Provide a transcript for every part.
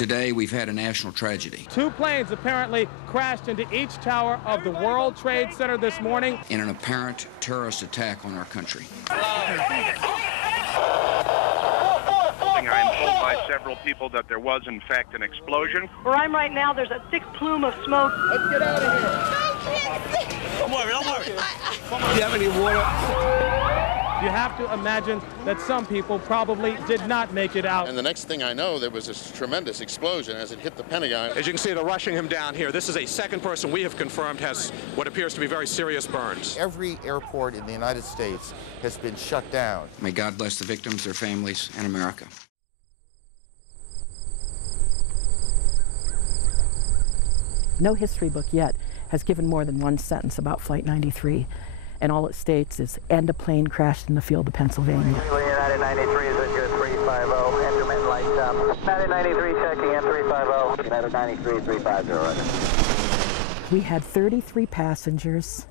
Today, we've had a national tragedy. Two planes apparently crashed into each tower of the World Trade Center this morning In an apparent terrorist attack on our country. I am told by several people that there was, in fact, an explosion. Where I'm right now, there's a thick plume of smoke. Let's get out of here. Don't worry. Do you have any water? You have to imagine that some people probably did not make it out. And the next thing I know, there was this tremendous explosion as it hit the Pentagon. As you can see, they're rushing him down here. This is a second person we have confirmed has what appears to be very serious burns. Every airport in the United States has been shut down. May God bless the victims, their families, and America. No history book yet has given more than one sentence about Flight 93, and all it states is, and a plane crashed in the field of Pennsylvania. United 93 is at your 350, intermittent lights up. United 93 checking in 350. United 93 350. We had 33 passengers,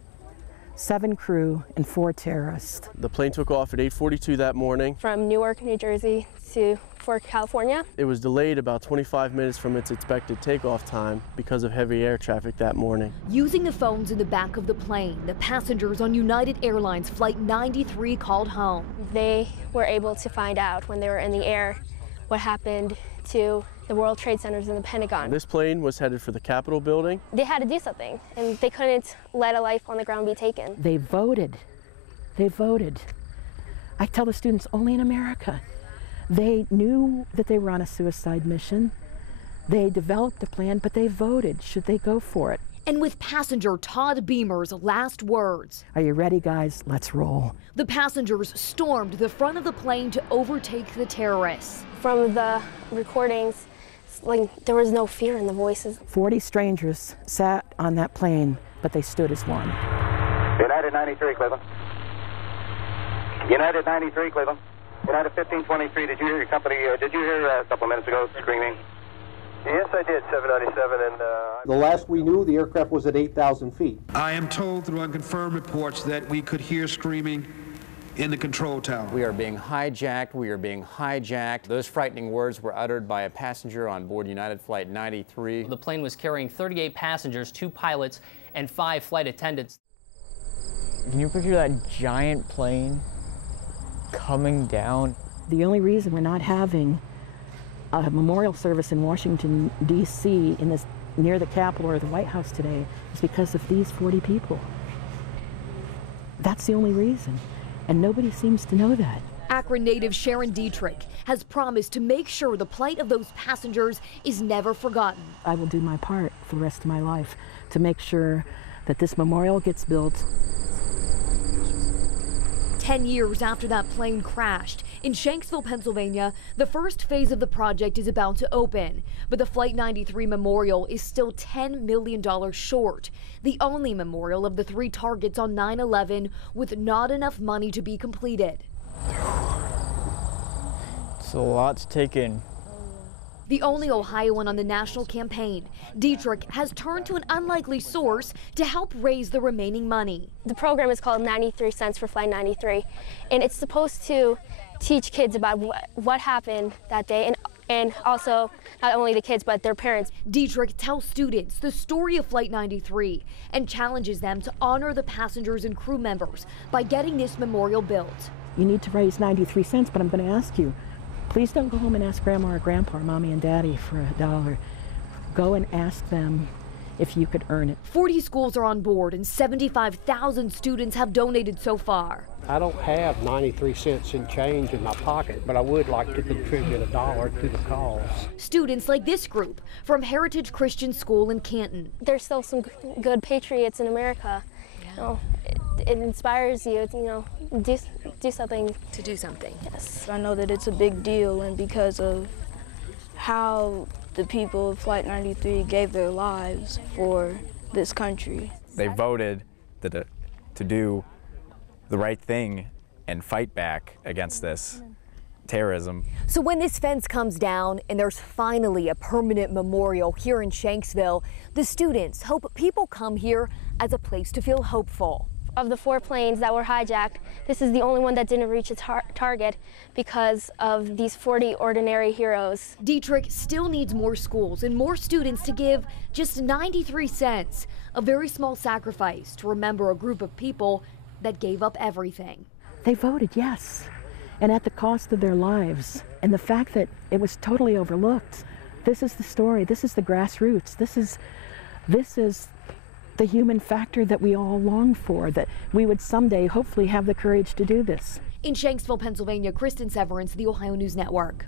7 crew, and 4 terrorists. The plane took off at 8:42 that morning. From Newark, New Jersey to Fort California. It was delayed about 25 minutes from its expected takeoff time because of heavy air traffic that morning. Using the phones in the back of the plane, the passengers on United Airlines Flight 93 called home. They were able to find out when they were in the air what happened to the World Trade Centers and the Pentagon. This plane was headed for the Capitol building. They had to do something, and they couldn't let a life on the ground be taken. They voted. They voted. I tell the students, only in America. They knew that they were on a suicide mission. They developed a plan, but they voted. Should they go for it? And with passenger Todd Beamer's last words. Are you ready, guys? Let's roll. The passengers stormed the front of the plane to overtake the terrorists. From the recordings, like there was no fear in the voices. 40 strangers sat on that plane, but they stood as one. United 93, Cleveland. United 93, Cleveland. United 1523, did you hear your company, did you hear a couple of minutes ago screaming? Yes, I did, 797, and... The last we knew, the aircraft was at 8,000 feet. I am told through unconfirmed reports that we could hear screaming in the control tower. We are being hijacked. We are being hijacked. Those frightening words were uttered by a passenger on board United Flight 93. The plane was carrying 38 passengers, 2 pilots, and 5 flight attendants. Can you picture that giant plane coming down? The only reason we're not having a memorial service in Washington, D.C. near the Capitol or the White House today is because of these 40 people. That's the only reason. And nobody seems to know that. Akron native Sharon Dietrich has promised to make sure the plight of those passengers is never forgotten. I will do my part for the rest of my life to make sure that this memorial gets built. 10 years after that plane crashed in Shanksville, Pennsylvania, the first phase of the project is about to open, but the Flight 93 memorial is still $10 million short. The only memorial of the 3 targets on 9/11 with not enough money to be completed. It's a lot to take in. The only Ohioan on the national campaign, Dietrich has turned to an unlikely source to help raise the remaining money. The program is called 93 Cents for Flight 93, and it's supposed to teach kids about what happened that day, and also not only the kids but their parents. Dietrich tells students the story of Flight 93 and challenges them to honor the passengers and crew members by getting this memorial built. You need to raise 93 cents, but I'm going to ask you, please don't go home and ask Grandma or Grandpa, or Mommy and Daddy for $1. Go and ask them if you could earn it. 40 schools are on board and 75,000 students have donated so far. I don't have 93 cents in change in my pocket, but I would like to contribute $1 to the cause. Students like this group from Heritage Christian School in Canton. There's still some good patriots in America. Yeah. You know, it inspires you to, do something. To do something. Yes. I know that it's a big deal, and because of how the people of Flight 93 gave their lives for this country. They voted to do the right thing and fight back against this terrorism. So when this fence comes down and there's finally a permanent memorial here in Shanksville, the students hope people come here as a place to feel hopeful. Of the 4 planes that were hijacked, this is the only one that didn't reach its target because of these 40 ordinary heroes. Dietrich still needs more schools and more students to give just 93 cents, a very small sacrifice to remember a group of people that gave up everything. They voted yes, and at the cost of their lives. And the fact that it was totally overlooked. This is the story. This is the grassroots. This is the human factor that we all long for, that we would someday hopefully have the courage to do this. In Shanksville, Pennsylvania, Kristen Severance, The Ohio News Network.